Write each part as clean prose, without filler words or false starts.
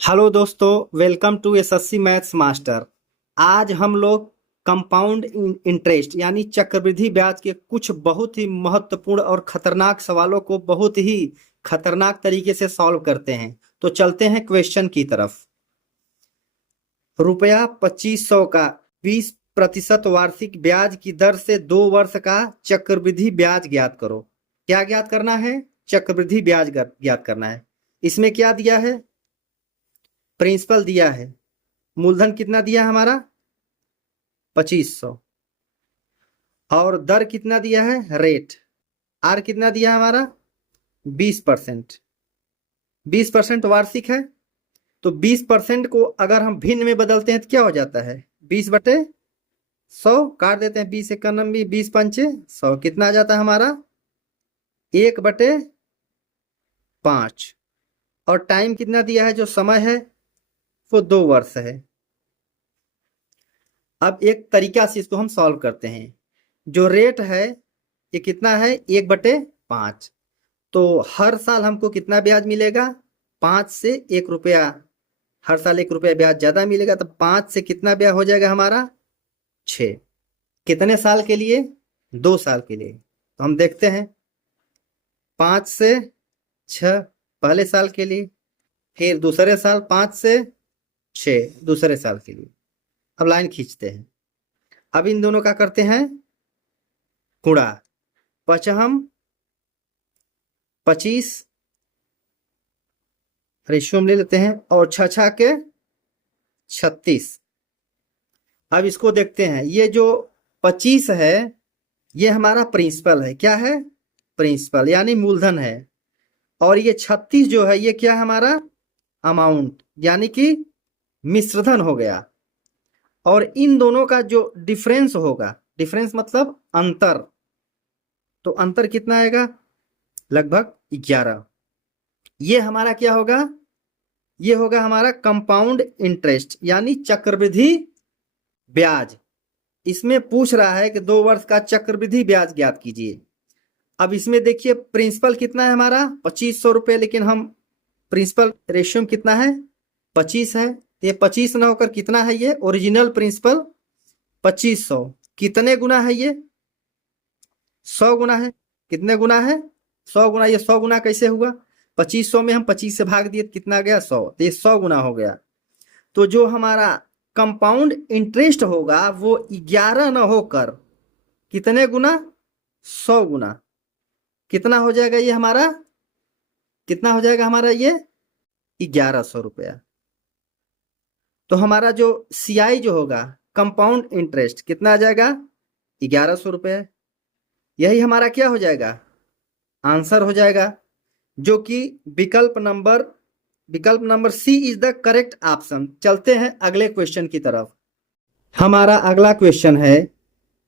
Hello दोस्तों, welcome to SSC maths master. आज हम लोग कंपाउंड इंटरेस्ट यानी चक्रवृद्धि ब्याज के कुछ बहुत ही महत्वपूर्ण और खतरनाक सवालों को बहुत ही खतरनाक तरीके से सॉल्व करते हैं। तो चलते हैं क्वेश्चन की तरफ। रुपया 2500 का 20% वार्षिक ब्याज की दर से 2 वर्ष का चक्रवृद्धि ब्याज ज्ञात करो। क्या ज्ञात करना है? चक्रवृद्धि ब्याज ज्ञात करना है। इसमें क्या दिया है? प्रिंसिपल दिया है। मूलधन कितना दिया हमारा? 2500। और दर कितना दिया है? रेट। आर कितना दिया हमारा? 20%। 20% वार्षिक है, तो 20% को अगर हम भिन्न में बदलते हैं तो क्या हो जाता है? 20/100 काट देते हैं। 20 एक 20 पंचे 100 कितना आ जाता है हमारा? 1/5। और टाइम कितना दिया है? जो समय है वो 2 वर्ष है। अब एक तरीका से इसको हम सॉल्व करते हैं। जो रेट है ये कितना है? 1/5। तो हर साल हमको कितना ब्याज मिलेगा? 5 से 1 रुपया। हर साल 1 रुपया ब्याज ज्यादा मिलेगा, तो 5 से कितना ब्याज हो जाएगा हमारा? 6। कितने साल के लिए? 2 साल के लिए। तो हम देखते हैं 5 से 6 पहले साल के लिए, फिर दूसरे साल 5 से 6 दूसरे साल के लिए। अब लाइन खींचते हैं। अब इन दोनों का करते हैं गुणा। पचहम 25 रेशियो में ले लेते हैं, और 6 के 36। अब इसको देखते हैं। ये जो 25 है ये हमारा प्रिंसिपल है। क्या है? प्रिंसिपल यानी मूलधन है। और ये 36 जो है ये क्या है हमारा? अमाउंट यानी कि मिश्रधन हो गया। और इन दोनों का जो डिफरेंस होगा, डिफरेंस मतलब अंतर, तो अंतर कितना आएगा? लगभग 11। ये हमारा क्या होगा? ये होगा हमारा कंपाउंड इंटरेस्ट यानी चक्रवृद्धि ब्याज। इसमें पूछ रहा है कि 2 वर्ष का चक्रवृद्धि ब्याज ज्ञात कीजिए। अब इसमें देखिए प्रिंसिपल कितना है हमारा? 2500 रुपये, लेकिन हम प्रिंसिपल रेशियो में कितना है? 25 है। ये 25 ना होकर कितना है? ये ओरिजिनल प्रिंसिपल 2500 कितने गुना है? ये 100 गुना है। कितने गुना है? 100 गुना। ये 100 गुना कैसे हुआ? 2500 में हम 25 से भाग दिए तो कितना गया? 100। तो ये 100 गुना हो गया। तो जो हमारा कंपाउंड इंटरेस्ट होगा वो 11 ना होकर कितने गुना? 100 गुना। कितना हो जाएगा ये हमारा? कितना हो जाएगा हमारा? ये 1100 रुपया। तो हमारा जो सीआई जो होगा कंपाउंड इंटरेस्ट कितना आ जाएगा? 1100 रुपये। यही हमारा क्या हो जाएगा? आंसर हो जाएगा, जो कि विकल्प number C is the correct option. चलते हैं अगले क्वेश्चन की तरफ। हमारा अगला क्वेश्चन है,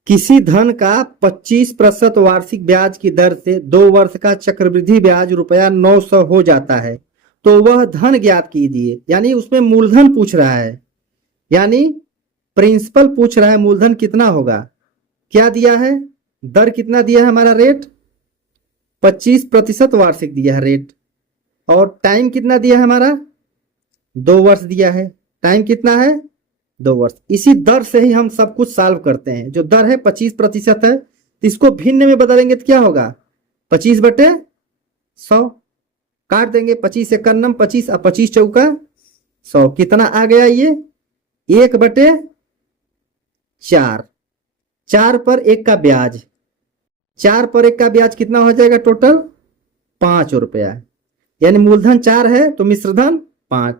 किसी धन का 25% वार्षिक ब्याज की दर से 2 वर्ष का चक्रवृद्धि ब्याज रुपया 900 हो जाता है, तो वह धन ज्ञात कीजिए। यानी उसमें मूलधन पूछ रहा है, यानी प्रिंसिपल पूछ रहा है मूलधन कितना होगा। क्या दिया है? दर कितना दिया है हमारा? रेट 25% वार्षिक दिया है रेट। और टाइम कितना दिया है हमारा? 2 वर्ष दिया है। टाइम कितना है? 2 वर्ष। इसी दर से ही हम सब कुछ सॉल्व करते हैं। जो दर है 25% है, तो इसको भिन्न में बदलेंगे तो क्या होगा? 25/100 काट देंगे। 25 एक 25 और 25 चौका 100 कितना आ गया? ये 1/4। 4 पर 1 का ब्याज, 4 पर 1 का ब्याज कितना हो जाएगा? टोटल 5 रुपया। यानी मूलधन 4 है तो मिश्रधन 5।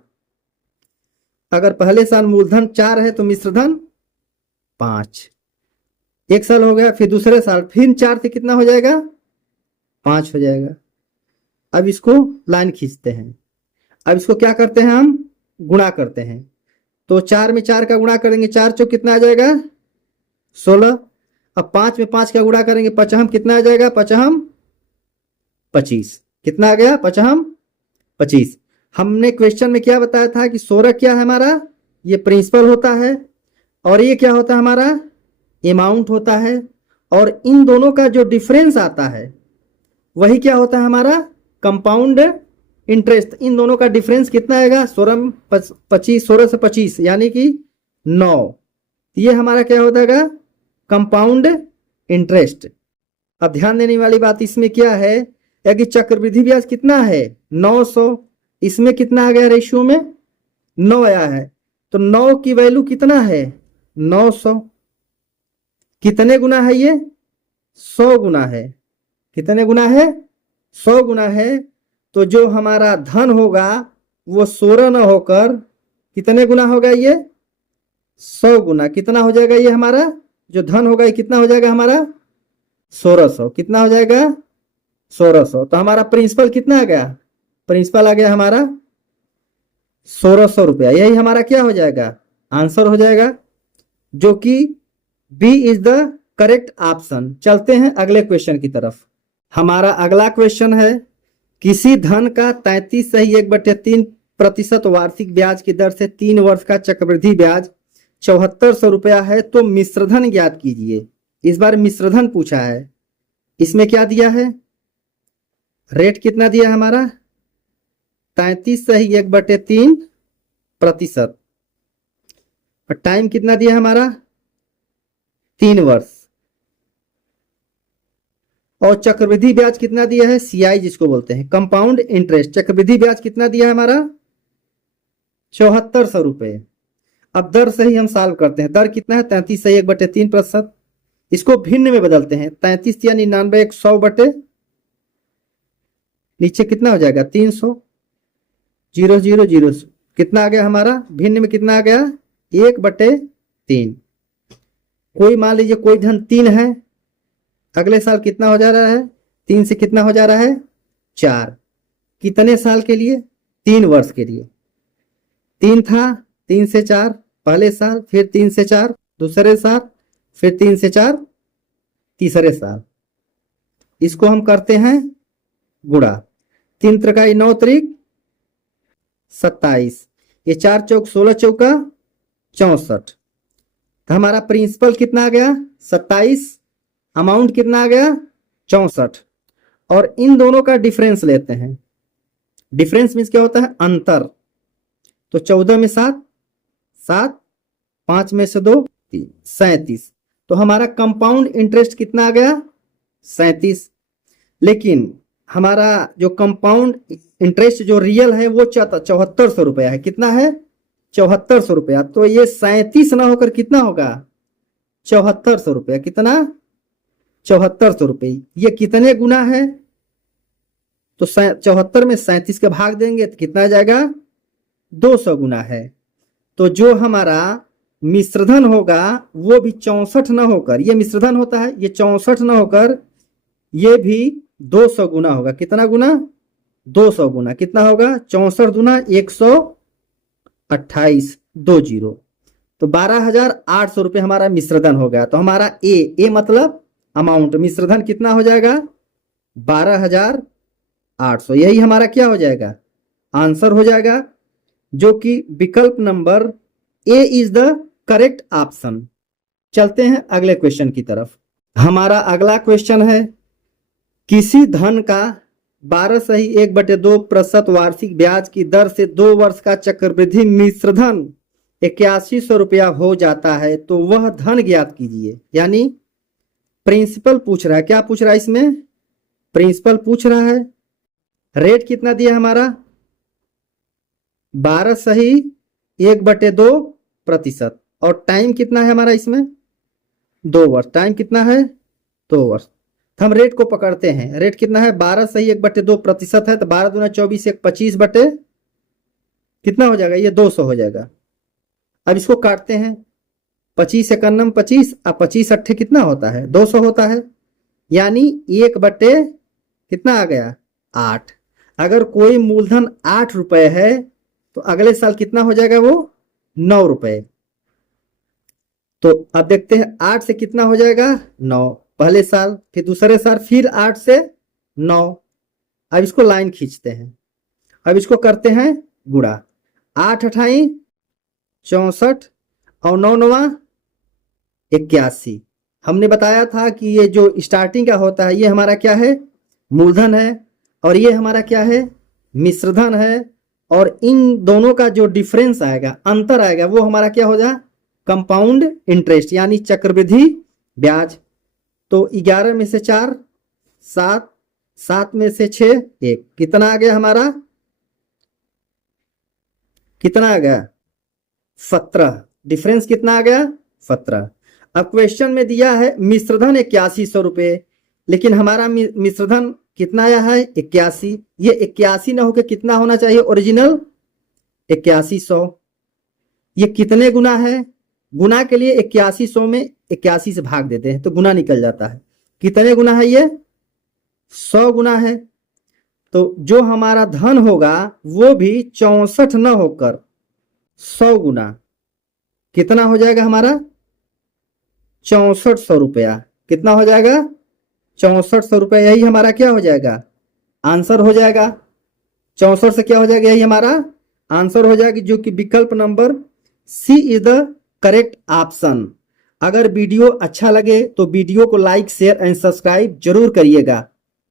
अगर पहले साल मूलधन 4 है तो मिश्रधन 5। एक साल हो गया, फिर दूसरे साल फिर 4 से कितना हो जाएगा? 5 हो जाएगा। अब इसको लाइन खींचते हैं। अब इसको क्या करते हैं? हम गुणा करते हैं। तो 4 में 4 का गुणा करेंगे, 4 चौक कितना आ जाएगा? 16। अब 5 में 5 का गुणा करेंगे, पचहम कितना आ जाएगा? पचहम 25। कितना आ गया? पचहम 25। हमने क्वेश्चन में क्या बताया था कि 16 क्या है हमारा? ये प्रिंसिपल होता है, और ये क्या होता है हमारा? अमाउंट होता है। और इन दोनों का जो डिफरेंस आता है वही क्या होता है हमारा? कंपाउंड इंटरेस्ट, इन दोनों का डिफरेंस कितना आएगा? 16 से 25 यानी कि 9। ये हमारा क्या हो जाएगा? Compound interest. अब ध्यान देने वाली बात इसमें क्या है कि चक्रवृद्धि ब्याज कितना है? 900। इसमें कितना आ गया? रेशियो में 9 आया है। तो 9 की वैल्यू कितना है? 900। कितने गुना है ये? 100 गुना है। कितने गुना है? 100 गुना है। तो जो हमारा धन होगा वो 16 न होकर कितने गुना होगा? ये 100 गुना। कितना हो जाएगा ये हमारा जो धन होगा? ये कितना हो जाएगा हमारा? 1600। कितना हो जाएगा? 1600। तो हमारा प्रिंसिपल कितना आ गया? प्रिंसिपल आ गया हमारा 1600 रुपया। यही हमारा क्या हो जाएगा? आंसर हो जाएगा, जो कि B is the correct option. चलते हैं अगले क्वेश्चन की तरफ। हमारा अगला क्वेश्चन है, किसी धन का 33.1/3% वार्षिक ब्याज की दर से 3 वर्ष का चक्रवृद्धि ब्याज 7400 रुपया है, तो मिश्रधन ज्ञात कीजिए। इस बार मिश्रधन पूछा है। इसमें क्या दिया है? रेट कितना दिया है हमारा? 33.1/3%। और टाइम कितना दिया हमारा? 3 वर्ष। और चक्रवृद्धि ब्याज कितना दिया है? सीआई जिसको बोलते हैं, कंपाउंड इंटरेस्ट। चक्रवृद्धि ब्याज कितना दिया है हमारा? 7400 रुपए। अब दर से ही हम सॉल्व करते हैं। दर कितना है? 33.1/3%। इसको भिन्न में बदलते हैं। 33 या 99 100 बटे नीचे कितना हो जाएगा? 300। 0 0 0 कितना आ गया हमारा? भिन्न में कितना आ गया? 1/3। कोई मान लीजिए कोई धन 3 है, अगले साल कितना हो जा रहा है? 3 से कितना हो जा रहा है? 4। कितने साल के लिए? 3 वर्ष के लिए। 3 था, 3 से 4 पहले साल, फिर 3 से 4 दूसरे साल, फिर 3 से 4 तीसरे साल। इसको हम करते हैं गुणा। 3 त्रिकाई 9 त्रिक 27। ये 4 चौक 16 चौका 64। तो हमारा प्रिंसिपल कितना आ गया? 27। अमाउंट कितना आ गया? 64। और इन दोनों का डिफरेंस लेते हैं। डिफरेंस मीन्स क्या होता है? अंतर। तो 14 में 7, 7, 5 में से 2 3, 37। तो हमारा कंपाउंड इंटरेस्ट कितना आ गया? 37। लेकिन हमारा जो कंपाउंड इंटरेस्ट जो रियल है वो 7400 रुपया है। कितना है? 7400 रुपया। तो ये 37 ना होकर कितना होगा? 7400 रुपया। कितना? 7400 रुपये। ये कितने गुना है? तो 74 में 37 का भाग देंगे तो कितना आ जाएगा? 200 गुना है। तो जो हमारा मिश्रधन होगा वो भी 64 न होकर, ये मिश्रधन होता है, ये 64 न होकर ये भी 200 गुना होगा। कितना गुना? 200 गुना। कितना होगा? 64 गुना 128 20। तो 12,800 रुपये हमारा मिश्रधन हो गया। तो हमारा ए मतलब अमाउंट, मिश्रधन कितना हो जाएगा? 12,800। यही हमारा क्या हो जाएगा? आंसर हो जाएगा, जो कि विकल्प number A is the correct option. चलते हैं अगले क्वेश्चन की तरफ। हमारा अगला क्वेश्चन है, किसी धन का 12/1/2% वार्षिक ब्याज की दर से 2 वर्ष का चक्रवृद्धि मिश्रधन 8100 रुपया हो जाता है, तो वह धन ज्ञात कीजिए। यानी प्रिंसिपल पूछ रहा है। क्या पूछ रहा है इसमें? प्रिंसिपल पूछ रहा है। रेट कितना दिया हमारा? 12/1/2%। और टाइम कितना है हमारा इसमें? 2 वर्ष। टाइम कितना है? 2 वर्ष। तो हम रेट को पकड़ते हैं। रेट कितना है? 12/1/2% है, तो 12 दूना 24 1 25 बटे कितना हो जाएगा? ये 200 हो जाएगा। अब इसको काटते हैं। 25 एकन्नम 25 और 25 अट्ठे कितना होता है? 200 होता है। यानी 1 बटे कितना आ गया? 8। अगर कोई मूलधन 8 रुपए है तो अगले साल कितना हो जाएगा? वो 9 रुपए। तो अब देखते हैं 8 से कितना हो जाएगा? 9 पहले साल, फिर दूसरे साल, फिर 8 से 9। अब इसको लाइन खींचते हैं। अब इसको करते हैं गुणा। 8 अठाई 64 और 9 9 81। हमने बताया था कि ये जो स्टार्टिंग का होता है ये हमारा क्या है? मूलधन है। और ये हमारा क्या है? मिश्रधन है, और इन दोनों का जो डिफरेंस आएगा, अंतर आएगा, वो हमारा क्या हो जाए, कंपाउंड इंटरेस्ट यानी चक्रवृद्धि ब्याज। तो 11 में से 4 7, 7 में से 6 1, कितना आ गया हमारा, कितना आ गया 17, डिफरेंस कितना आ गया 17। अब क्वेश्चन में दिया है मिश्रधन 8100 रुपये, लेकिन हमारा मिश्रधन कितना आया है 81, ये 81 ना होकर कितना होना चाहिए ओरिजिनल 8100। ये कितने गुना है, गुना के लिए 8100 में 81 से भाग देते हैं तो गुना निकल जाता है। कितने गुना है ये 100 गुना है। तो जो हमारा धन होगा वो भी 64 न होकर 100 गुना, कितना हो जाएगा हमारा 6400 रुपया, कितना हो जाएगा 6400 रुपया। यही हमारा क्या हो जाएगा आंसर हो जाएगा, 64 से क्या हो जाएगा, यही हमारा आंसर हो जाएगा, जो कि विकल्प number C is the correct option. अगर वीडियो अच्छा लगे तो वीडियो को लाइक शेयर एंड सब्सक्राइब जरूर करिएगा।